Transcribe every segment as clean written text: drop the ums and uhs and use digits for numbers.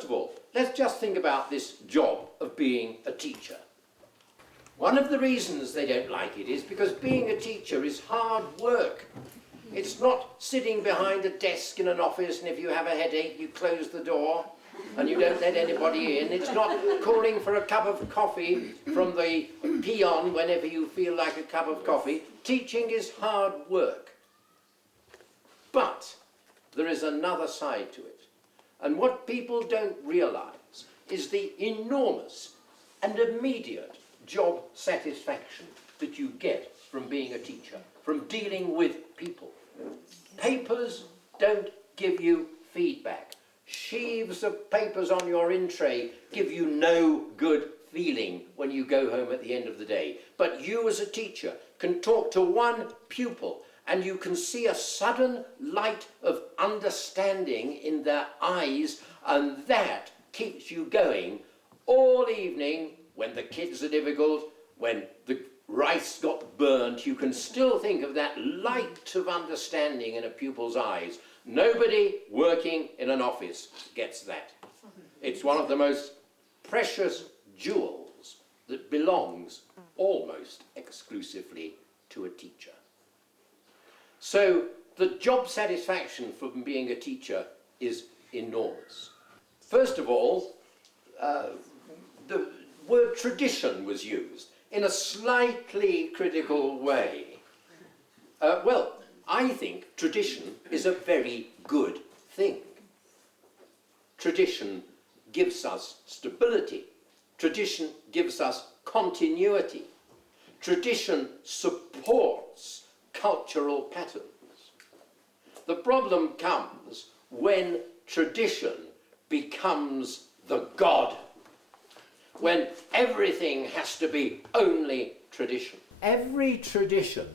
first of all, let's just think about this job of being a teacher. One of the reasons they don't like it is because being a teacher is hard work. It's not sitting behind a desk in an office and if you have a headache you close the door and you don't let anybody in. It's not calling for a cup of coffee from the peon whenever you feel like a cup of coffee. Teaching is hard work. But there is another side to it. And what people don't realise is the enormous and immediate job satisfaction that you get from being a teacher, from dealing with people. Papers don't give you feedback. Sheaves of papers on your in tray give you no good feeling when you go home at the end of the day. But you as a teacher can talk to one pupil and you can see a sudden light of understanding in their eyes, and that keeps you going all evening. When the kids are difficult, when the rice got burnt, you can still think of that light of understanding in a pupil's eyes. Nobody working in an office gets that. It's one of the most precious jewels that belongs almost exclusively to a teacher. So the job satisfaction from being a teacher is enormous. First of all, the word tradition was used in a slightly critical way. Well, I think tradition is a very good thing. Tradition gives us stability. Tradition gives us continuity. Tradition supports cultural patterns. The problem comes when tradition becomes the God, when everything has to be only tradition. Every tradition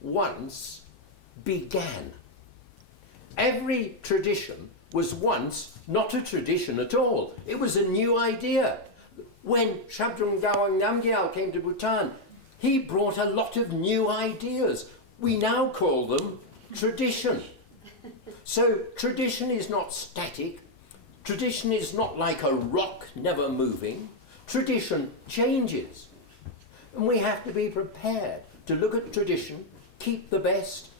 once began. Every tradition was once not a tradition at all. It was a new idea. When Shabdrung Ngawang Namgyal came to Bhutan, he brought a lot of new ideas. We now call them tradition. So tradition is not static. Tradition is not like a rock never moving. Tradition changes. And we have to be prepared to look at tradition, keep the best,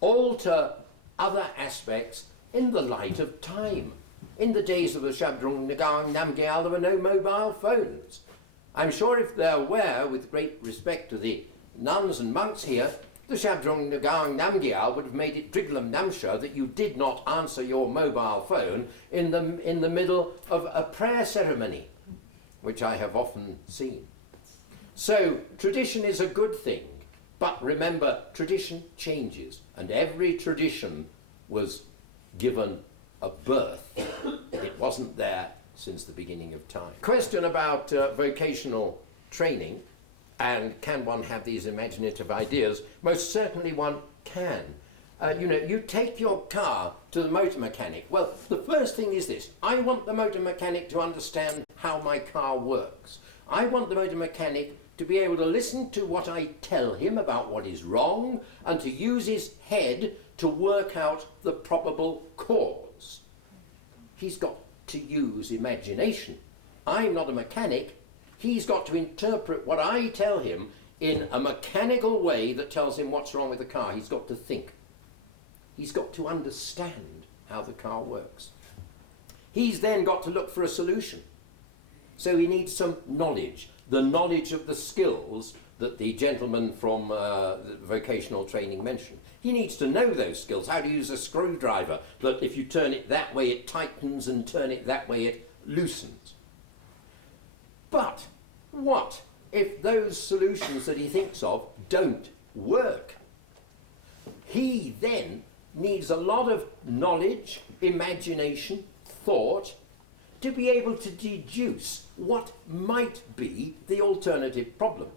alter other aspects in the light of time. In the days of the Shabdrung Ngawang Namgyal, there were no mobile phones. I'm sure if they're aware, with great respect to the nuns and monks here, the Shabdrung Ngawang Namgyal would have made it Driglam Namsha that you did not answer your mobile phone in the middle of a prayer ceremony, which I have often seen. So tradition is a good thing, but remember, tradition changes, and every tradition was given a birth. It wasn't there since the beginning of time. Question about vocational training, and can one have these imaginative ideas? Most certainly one can. You take your car to the motor mechanic. Well, the first thing is this. I want the motor mechanic to understand how my car works. I want the motor mechanic to be able to listen to what I tell him about what is wrong and to use his head to work out the probable cause. He's got to use imagination. I'm not a mechanic. He's got to interpret what I tell him in a mechanical way that tells him what's wrong with the car. He's got to think. He's got to understand how the car works. He's then got to look for a solution. So he needs some knowledge, the knowledge of the skills that the gentleman from the vocational training mentioned. He needs to know those skills, how to use a screwdriver, that if you turn it that way it tightens and turn it that way it loosens. But what if those solutions that he thinks of don't work? He then needs a lot of knowledge, imagination, thought, to be able to deduce what might be the alternative problem.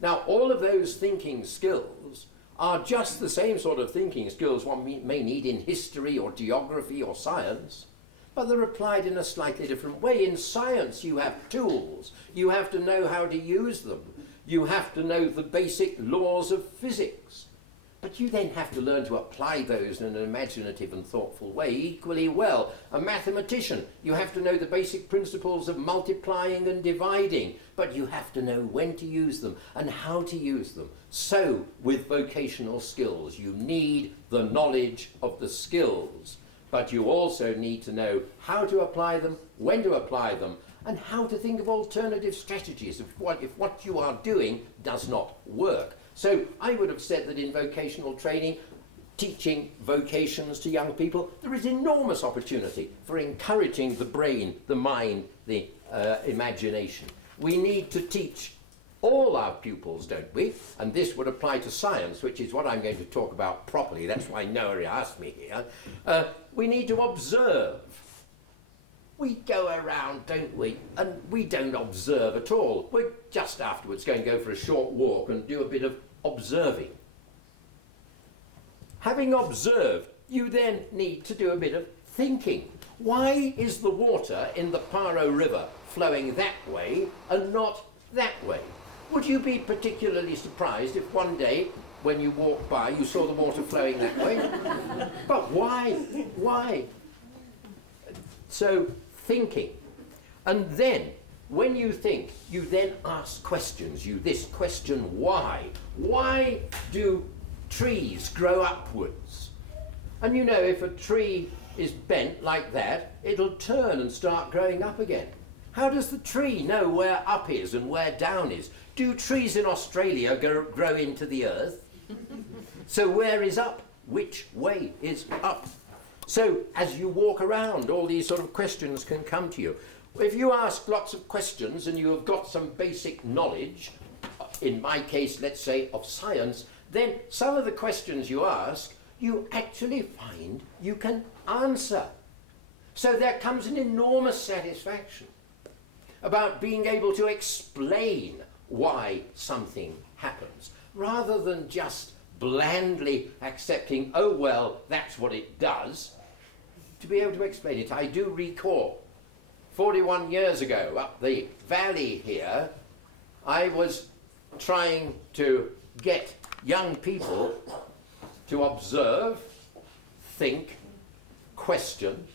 Now, all of those thinking skills are just the same sort of thinking skills one may need in history or geography or science, but they're applied in a slightly different way. In science, you have tools. You have to know how to use them. You have to know the basic laws of physics. But you then have to learn to apply those in an imaginative and thoughtful way equally well. A mathematician, you have to know the basic principles of multiplying and dividing, but you have to know when to use them and how to use them. So, with vocational skills, you need the knowledge of the skills, but you also need to know how to apply them, when to apply them, and how to think of alternative strategies if what you are doing does not work. So I would have said that in vocational training, teaching vocations to young people, there is enormous opportunity for encouraging the brain, the mind, the imagination. We need to teach all our pupils, don't we? And this would apply to science, which is what I'm going to talk about properly. That's why Noah asked me here. We need to observe. We go around, don't we, and we don't observe at all. We're just afterwards going to go for a short walk and do a bit of observing. Having observed, you then need to do a bit of thinking. Why is the water in the Paro River flowing that way and not that way? Would you be particularly surprised if one day, when you walked by, you saw the water flowing that way? But why? Why? So, thinking. And then, when you think, you then ask questions. This question, why? Why do trees grow upwards? And you know, if a tree is bent like that, it'll turn and start growing up again. How does the tree know where up is and where down is? Do trees in Australia grow into the earth? So where is up? Which way is up? So as you walk around, all these sort of questions can come to you. If you ask lots of questions and you have got some basic knowledge, in my case, let's say, of science, then some of the questions you ask, you actually find you can answer. So there comes an enormous satisfaction about being able to explain why something happens, rather than just blandly accepting, oh well, that's what it does. To be able to explain it. I do recall 41 years ago up the valley here, I was trying to get young people to observe, think, question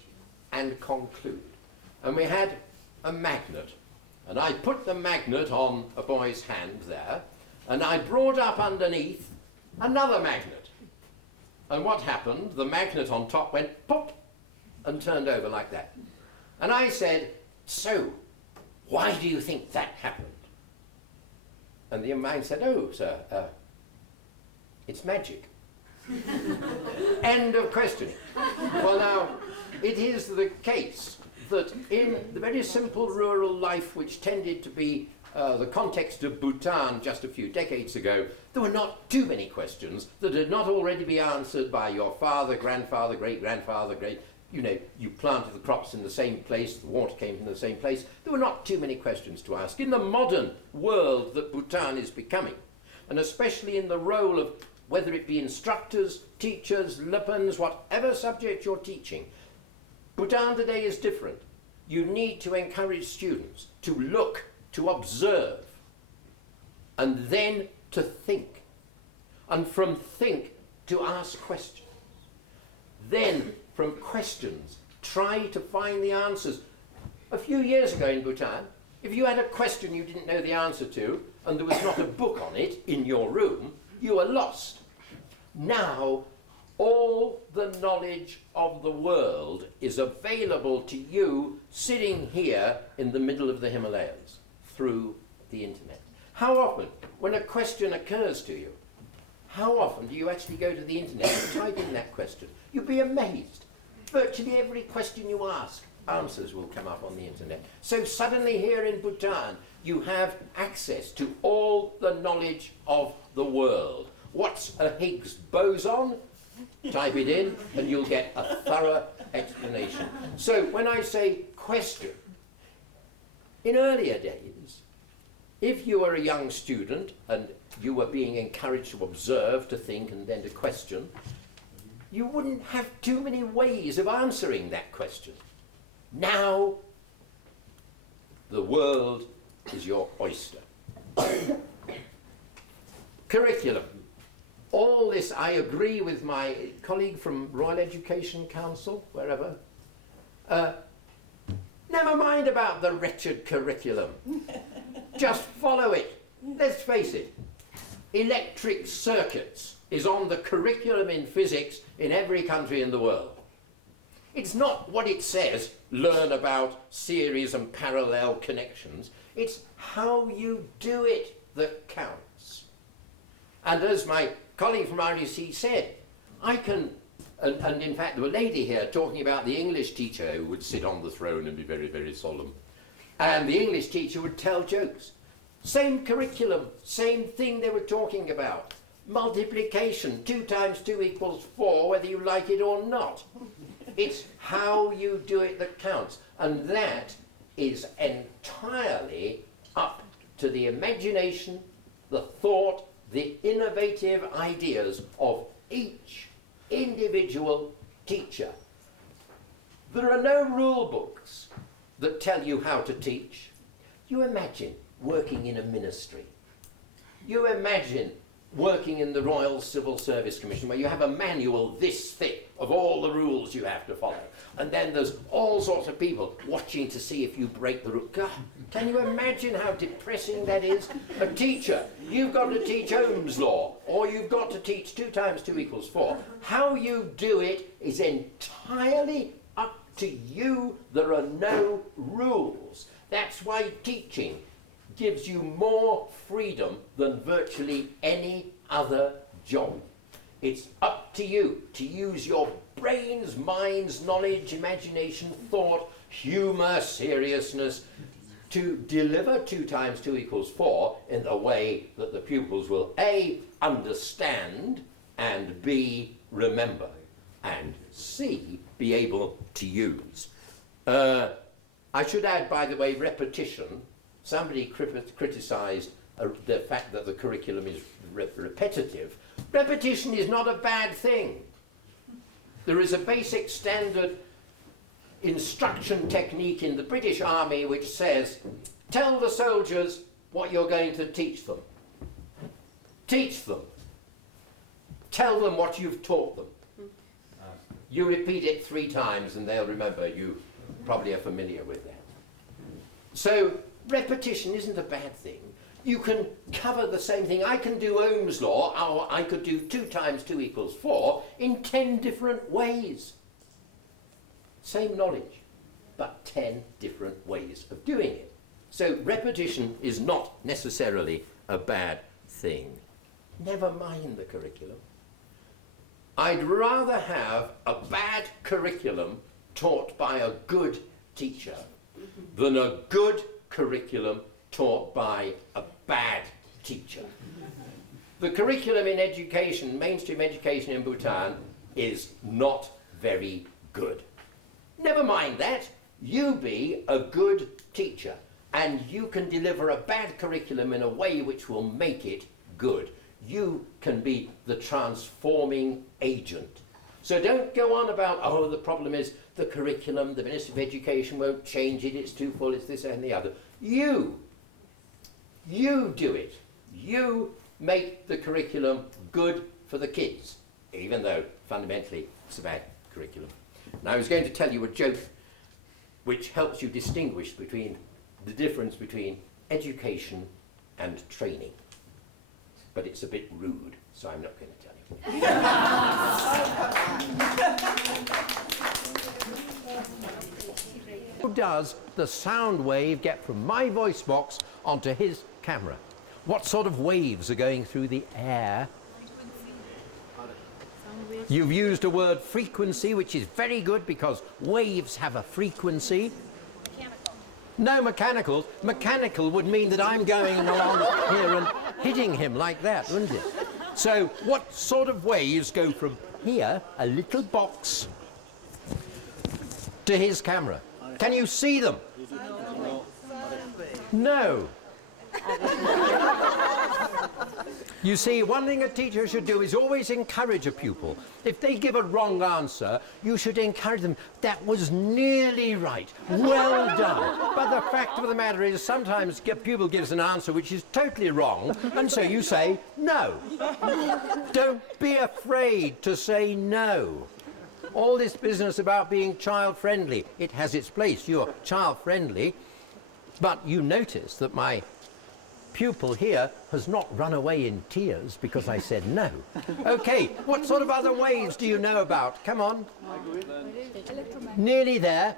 and conclude. And we had a magnet, and I put the magnet on a boy's hand there, and I brought up underneath another magnet. And what happened? The magnet on top went pop and turned over like that. And I said, so, why do you think that happened? And the young man said, oh, sir, it's magic. End of questioning. Well, now, it is the case that in the very simple rural life which tended to be the context of Bhutan just a few decades ago, there were not too many questions that had not already been answered by your father, grandfather, great-grandfather, you planted the crops in the same place, the water came from the same place. There were not too many questions to ask. In the modern world that Bhutan is becoming, and especially in the role of whether it be instructors, teachers, lipans, whatever subject you're teaching, Bhutan today is different. You need to encourage students to look, to observe, and then to think. And from think, to ask questions. Then, from questions, try to find the answers. A few years ago in Bhutan, if you had a question you didn't know the answer to, and there was not a book on it in your room, you were lost. Now, all the knowledge of the world is available to you sitting here in the middle of the Himalayas through the internet. How often, when a question occurs to you, how often do you actually go to the internet and type in that question? You'd be amazed. Virtually every question you ask, answers will come up on the internet. So suddenly here in Bhutan, you have access to all the knowledge of the world. What's a Higgs boson? Type it in and you'll get a thorough explanation. So when I say question, in earlier days, if you were a young student and you were being encouraged to observe, to think and then to question, you wouldn't have too many ways of answering that question. Now, the world is your oyster. Curriculum. all this, I agree with my colleague from Royal Education Council, wherever. Never mind about the wretched curriculum. Just follow it. Let's face it. Electric circuits is on the curriculum in physics in every country in the world. It's not what it says, learn about series and parallel connections. It's how you do it that counts. And as my colleague from RUC said, I can, and in fact there was a lady here talking about the English teacher who would sit on the throne and be very, very solemn. And the English teacher would tell jokes. Same curriculum, same thing they were talking about. Multiplication, 2 times 2 equals 4, whether you like it or not. It's how you do it that counts. And that is entirely up to the imagination, the thought, the innovative ideas of each individual teacher. There are no rule books that tell you how to teach. You imagine working in a ministry. You imagine working in the Royal Civil Service Commission where you have a manual this thick of all the rules you have to follow. And then there's all sorts of people watching to see if you break the rule. God, can you imagine how depressing that is? A teacher, you've got to teach Ohm's law, or you've got to teach 2 times 2 equals 4. How you do it is entirely up to you. There are no rules. That's why teaching gives you more freedom than virtually any other job. It's up to you to use your brains, minds, knowledge, imagination, thought, humour, seriousness to deliver 2 times 2 equals 4 in the way that the pupils will A, understand, and B, remember, and C, be able to use. I should add, by the way, repetition. Somebody criticised the fact that the curriculum is repetitive. Repetition is not a bad thing. There is a basic standard instruction technique in the British Army which says, tell the soldiers what you're going to teach them. Teach them. Tell them what you've taught them. You repeat it 3 times and they'll remember. You probably are familiar with that. So repetition isn't a bad thing. You can cover the same thing. I can do Ohm's law, or I could do 2 times 2 equals 4 in 10 different ways. Same knowledge, but 10 different ways of doing it. So repetition is not necessarily a bad thing. Never mind the curriculum. I'd rather have a bad curriculum taught by a good teacher than a good curriculum taught by a bad teacher. The curriculum in education, mainstream education in Bhutan, is not very good. Never mind that. You be a good teacher and you can deliver a bad curriculum in a way which will make it good. You can be the transforming agent. So don't go on about, oh, the problem is the curriculum, the Ministry of Education won't change it, it's too full, it's this and the other. You do it. You make the curriculum good for the kids, even though fundamentally it's a bad curriculum. Now I was going to tell you a joke which helps you distinguish between the difference between education and training. But it's a bit rude, so I'm not going to tell you. How does the sound wave get from my voice box onto his camera? What sort of waves are going through the air? You've used a word frequency, which is very good because waves have a frequency. Mechanical. No mechanicals. Mechanical would mean that I'm going along here and hitting him like that, wouldn't it? So what sort of waves go from here, a little box, to his camera? Can you see them? No. You see, one thing a teacher should do is always encourage a pupil. If they give a wrong answer, you should encourage them. That was nearly right. Well done. But the fact of the matter is sometimes a pupil gives an answer which is totally wrong, and so you say no. Don't be afraid to say no. All this business about being child-friendly, it has its place. You're child-friendly, but you notice that my pupil here has not run away in tears because I said no. Okay, what sort of other waves do you know about? Come on. Nearly there.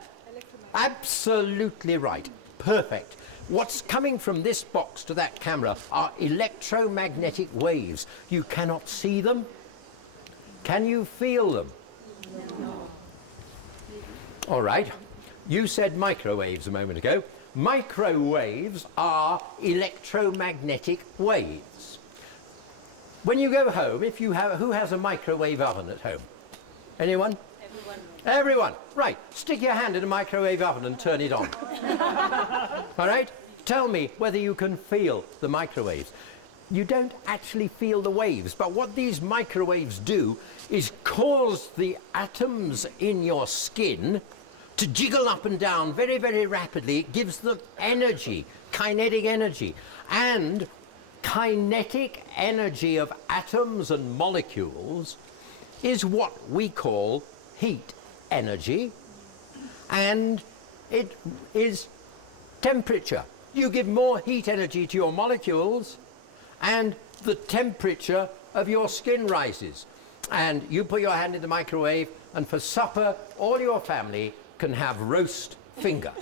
Absolutely right. Perfect. What's coming from this box to that camera are electromagnetic waves. You cannot see them. Can you feel them? No. All right. You said microwaves a moment ago. Microwaves are electromagnetic waves. When you go home, who has a microwave oven at home? Anyone? Everyone. Right. Stick your hand in a microwave oven and turn it on. All right? Tell me whether you can feel the microwaves. You don't actually feel the waves, but what these microwaves do is cause the atoms in your skin to jiggle up and down very, very rapidly. It gives them energy, kinetic energy. And kinetic energy of atoms and molecules is what we call heat energy, and it is temperature. You give more heat energy to your molecules, and the temperature of your skin rises. And you put your hand in the microwave, and for supper, all your family can have roast finger.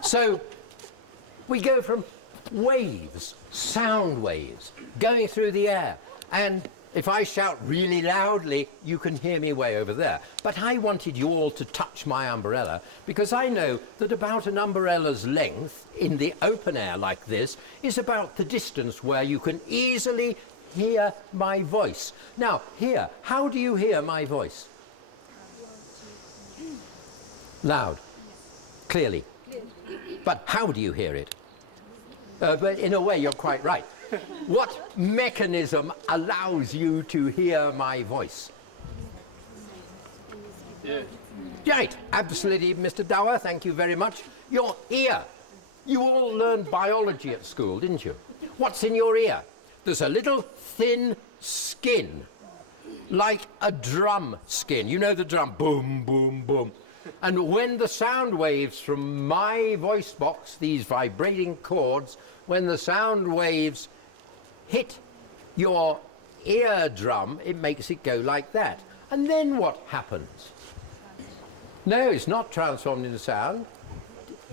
So we go from waves, sound waves, going through the air. And if I shout really loudly, you can hear me way over there. But I wanted you all to touch my umbrella because I know that about an umbrella's length in the open air like this is about the distance where you can easily hear my voice. Now, here, how do you hear my voice? Loud. Clearly. But how do you hear it? But in a way, you're quite right. What mechanism allows you to hear my voice? Yeah. Right, absolutely, Mr. Dower, thank you very much. Your ear. You all learned biology at school, didn't you? What's in your ear? There's a little thin skin, like a drum skin. You know the drum, boom, boom, boom. And when the sound waves from my voice box, these vibrating chords, when the sound waves hit your eardrum, it makes it go like that. And then what happens? No, it's not transformed into sound.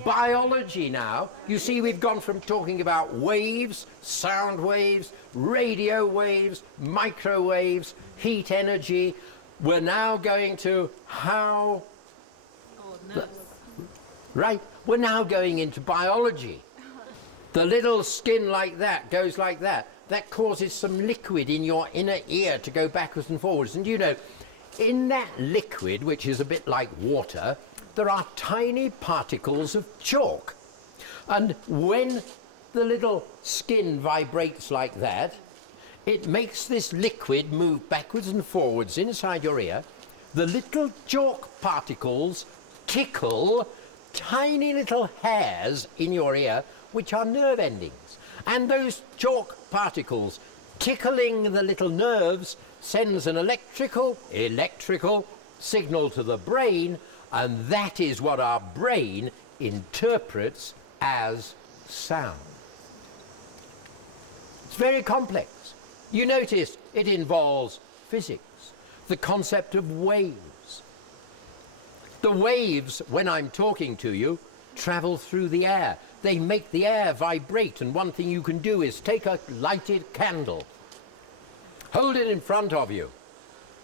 Biology now. You see, we've gone from talking about waves, sound waves, radio waves, microwaves, heat energy. We're now going to how... Right, we're now going into biology. The little skin like that goes like that. That causes some liquid in your inner ear to go backwards and forwards. And you know, in that liquid, which is a bit like water, there are tiny particles of chalk. And when the little skin vibrates like that, it makes this liquid move backwards and forwards inside your ear. The little chalk particles tickle tiny little hairs in your ear, which are nerve endings. And those chalk particles tickling the little nerves sends an electrical signal to the brain, and that is what our brain interprets as sound. It's very complex. You notice it involves physics, the concept of waves. The waves, when I'm talking to you, travel through the air. They make the air vibrate, and one thing you can do is take a lighted candle, hold it in front of you,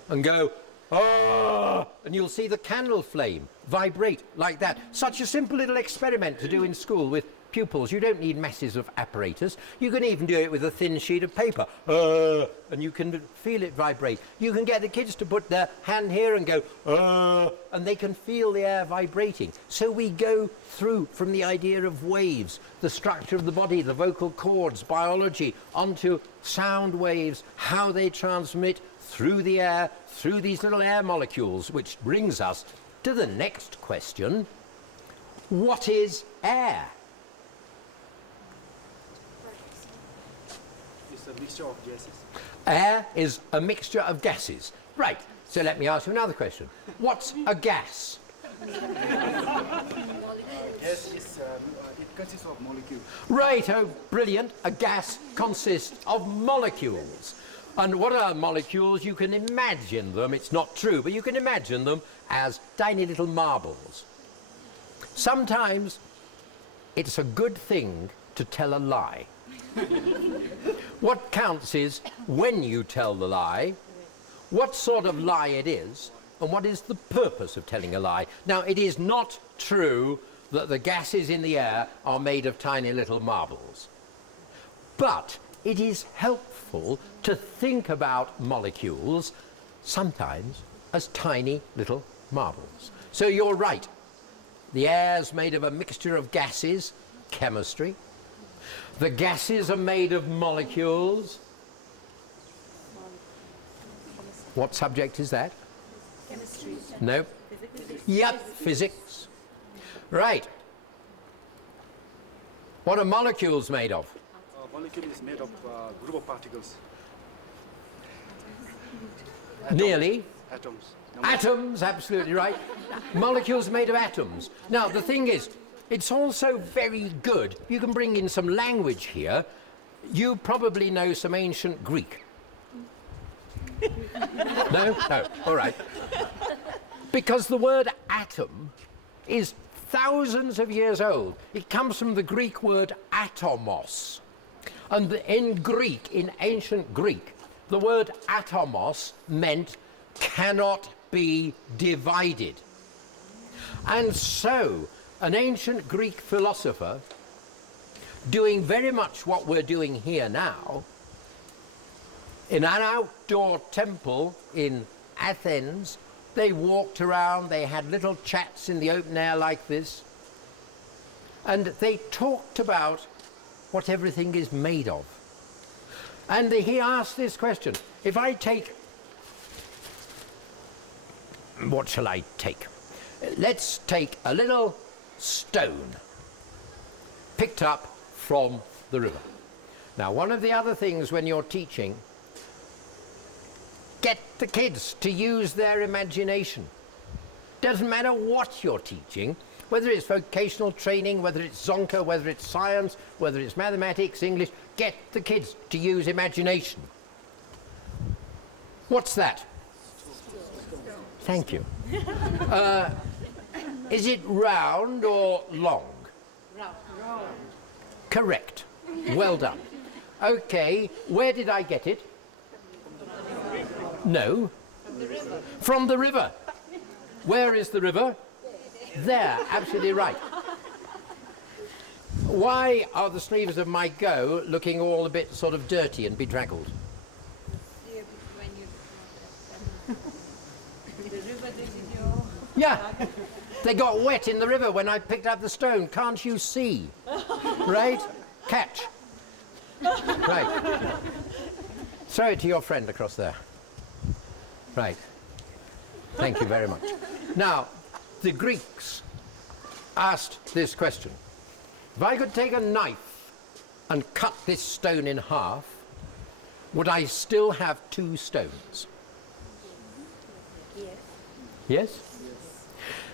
and go, "Ah," and you'll see the candle flame vibrate like that. Such a simple little experiment to do in school with pupils. You don't need masses of apparatus. You can even do it with a thin sheet of paper. And you can feel it vibrate. You can get the kids to put their hand here and go, and they can feel the air vibrating. So we go through from the idea of waves, the structure of the body, the vocal cords, biology, onto sound waves, how they transmit through the air, through these little air molecules, which brings us to the next question. What is air? It's a mixture of gases. Air is a mixture of gases. Right, so let me ask you another question. What's a gas? Gas is, it consists of molecules. Right, oh, brilliant. A gas consists of molecules. And what are molecules? You can imagine them, it's not true, but you can imagine them as tiny little marbles. Sometimes it's a good thing to tell a lie. What counts is when you tell the lie, what sort of lie it is, and what is the purpose of telling a lie. Now, it is not true that the gases in the air are made of tiny little marbles. But it is helpful to think about molecules sometimes as tiny little marbles. So you're right. The air's made of a mixture of gases, chemistry. The gases are made of molecules. What subject is that? Chemistry. No. Yep, physics. Right. What are molecules made of? A molecule is made of a group of particles. Nearly. Atoms. Atoms, absolutely right. Molecules made of atoms. Now, the thing is, it's also very good. You can bring in some language here. You probably know some ancient Greek. No? No. All right. Because the word atom is thousands of years old. It comes from the Greek word atomos. And in Greek, in ancient Greek, the word atomos meant cannot be divided. And so, an ancient Greek philosopher, doing very much what we're doing here now, in an outdoor temple in Athens, they walked around, they had little chats in the open air like this, and they talked about what everything is made of. And he asked this question, if I take, what shall I take? Let's take a little stone picked up from the river. Now, one of the other things when you're teaching, get the kids to use their imagination. Doesn't matter what you're teaching, whether it's vocational training, whether it's Zonka, whether it's science, whether it's mathematics, English, get the kids to use imagination. What's that? Thank you. Is it round or long? Round. Correct. Well done. Okay, where did I get it? No. From the river. From the river. Where is the river? There, absolutely right. Why are the sleeves of my go looking all a bit sort of dirty and bedraggled? Yeah, when you the river did you Yeah, they got wet in the river when I picked up the stone. Can't you see? Right? Catch. Right. Throw it to your friend across there. Right. Thank you very much. Now, the Greeks asked this question. If I could take a knife and cut this stone in half, would I still have two stones? Yes. Yes?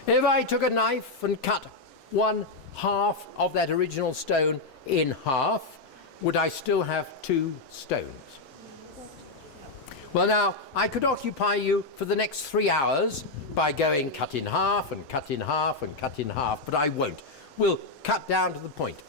If I took a knife and cut one half of that original stone in half, would I still have two stones? Well, now, I could occupy you for the next 3 hours by going cut in half and cut in half and cut in half, but I won't. We'll cut down to the point.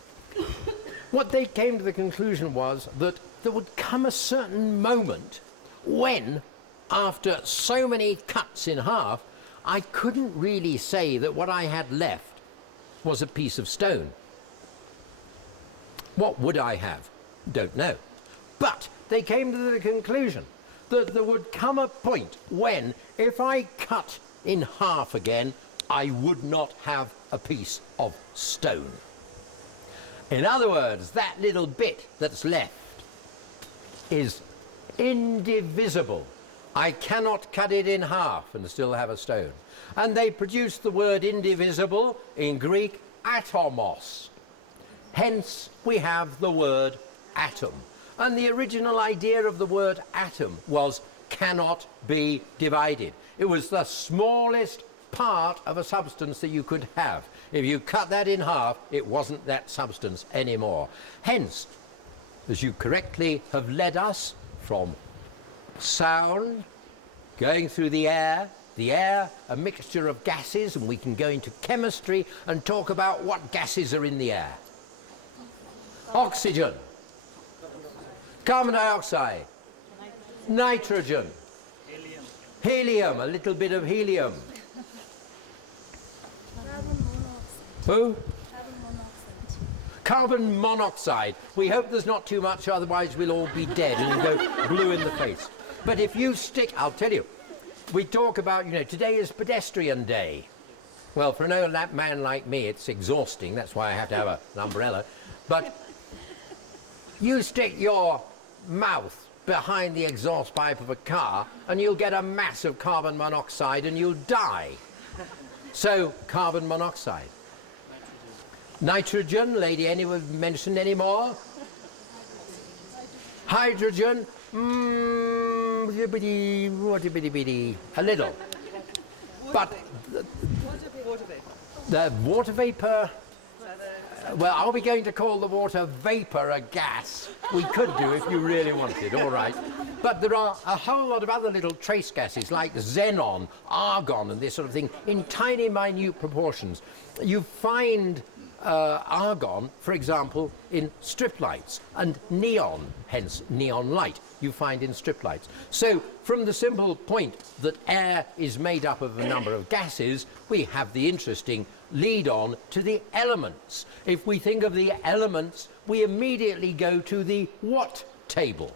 What they came to the conclusion was that there would come a certain moment when after so many cuts in half, I couldn't really say that what I had left was a piece of stone. What would I have? Don't know. But they came to the conclusion that there would come a point when, if I cut in half again, I would not have a piece of stone. In other words, that little bit that's left is indivisible. I cannot cut it in half and still have a stone. And they produced the word indivisible in Greek, atomos. Hence, we have the word atom. And the original idea of the word atom was cannot be divided. It was the smallest part of a substance that you could have. If you cut that in half, it wasn't that substance anymore. Hence, as you correctly have led us from sound going through the air, a mixture of gases, and we can go into chemistry and talk about what gases are in the air. Oxygen, carbon dioxide, nitrogen, helium, a little bit of helium. Who? Carbon monoxide. We hope there's not too much, otherwise we'll all be dead and go blue in the face. But if you stick, I'll tell you, we talk about, today is pedestrian day. Well, for an old man like me, it's exhausting. That's why I have to have an umbrella. But you stick your mouth behind the exhaust pipe of a car and you'll get a mass of carbon monoxide and you'll die. So, carbon monoxide. Nitrogen, lady, anyone mentioned any more? Hydrogen, a little. But the water vapor, well, are we going to call the water vapor a gas? We could do if you really wanted, all right. But there are a whole lot of other little trace gases like xenon, argon, and this sort of thing in tiny, minute proportions. You find argon, for example, in strip lights, and neon, hence neon light, you find in strip lights. So from the simple point that air is made up of a number of gases, we have the interesting lead on to the elements. If we think of the elements, we immediately go to the what table?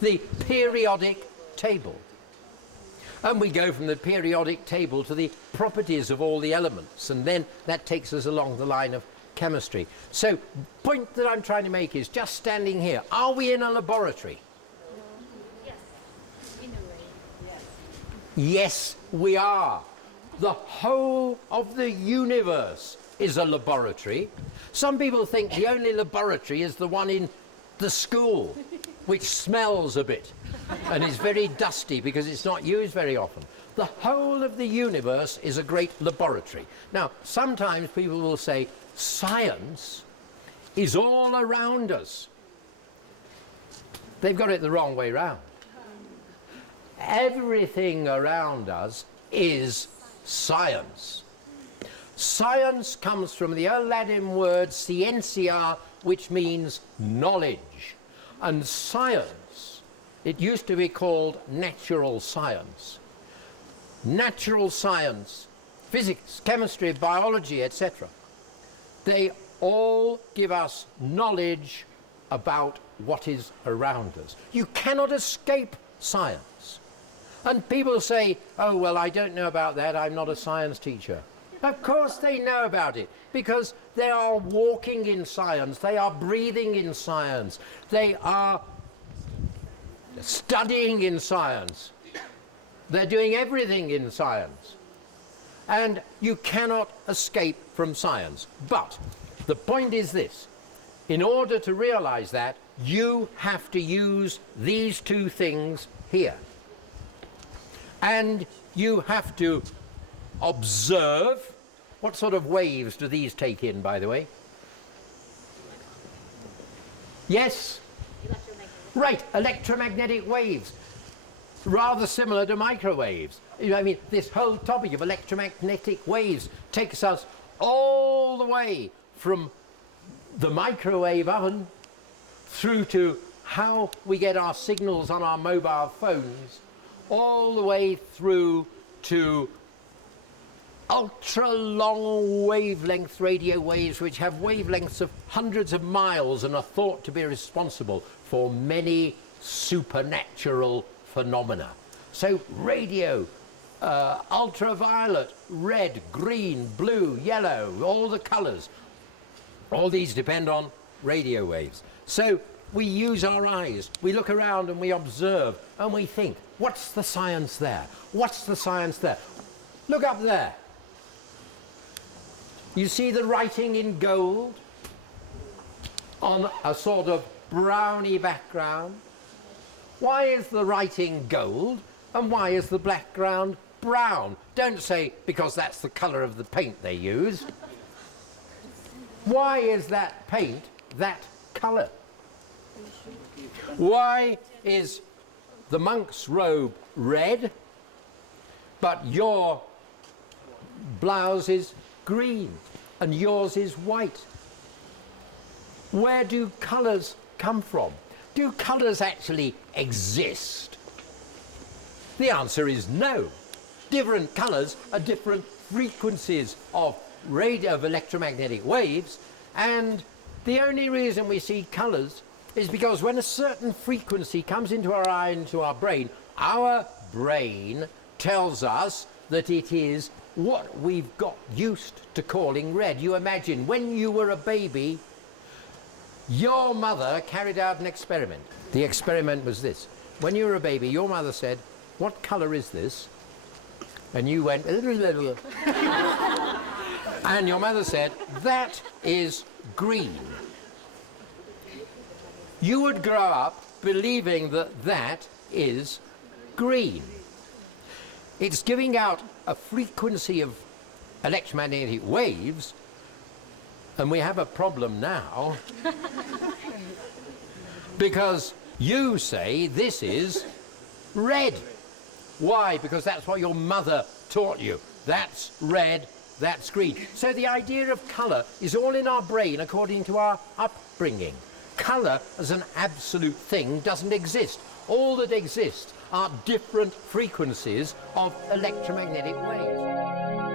The periodic table. And we go from the periodic table to the properties of all the elements, and then that takes us along the line of chemistry. So, point that I'm trying to make is, just standing here, are we in a laboratory? Yes, in a way, yes. Yes, we are. The whole of the universe is a laboratory. Some people think the only laboratory is the one in the school, which smells a bit and is very dusty because it's not used very often. The whole of the universe is a great laboratory. Now, sometimes people will say, science is all around us. They've got it the wrong way round. Everything around us is science. Science comes from the old Latin word scientia, which means knowledge. And science, it used to be called natural science. Natural science, physics, chemistry, biology, etc. They all give us knowledge about what is around us. You cannot escape science. And people say, oh, well, I don't know about that, I'm not a science teacher. Of course they know about it, because they are walking in science, they are breathing in science, they are studying in science, they're doing everything in science. And you cannot escape from science. But the point is this, in order to realize that, you have to use these two things here. And you have to observe. What sort of waves do these take in, by the way? Yes? Right, electromagnetic waves. Rather similar to microwaves. I mean, this whole topic of electromagnetic waves takes us all the way from the microwave oven through to how we get our signals on our mobile phones all the way through to ultra long wavelength radio waves, which have wavelengths of hundreds of miles and are thought to be responsible for many supernatural phenomena. So radio, ultraviolet, red, green, blue, yellow, all the colors, all these depend on radio waves. So we use our eyes, we look around and we observe and we think, what's the science there? What's the science there? Look up there. You see the writing in gold on a sort of browny background? Why is the writing gold and why is the background brown? Don't say because that's the colour of the paint they use. Why is that paint that colour? Why is the monk's robe red but your blouse is green and yours is white? Where do colours come from? Do colours actually exist? The answer is no. Different colours are different frequencies of electromagnetic waves, and the only reason we see colours is because when a certain frequency comes into our eye, into our brain tells us that it is what we've got used to calling red. You imagine when you were a baby, your mother carried out an experiment. The experiment was this. When you were a baby, your mother said, "What colour is this?" And you went, and your mother said, "That is green." You would grow up believing that that is green. It's giving out a frequency of electromagnetic waves, and we have a problem now because you say this is red. Why? Because that's what your mother taught you. That's red, that's green. So the idea of colour is all in our brain according to our upbringing. Colour as an absolute thing doesn't exist. All that exists are different frequencies of electromagnetic waves.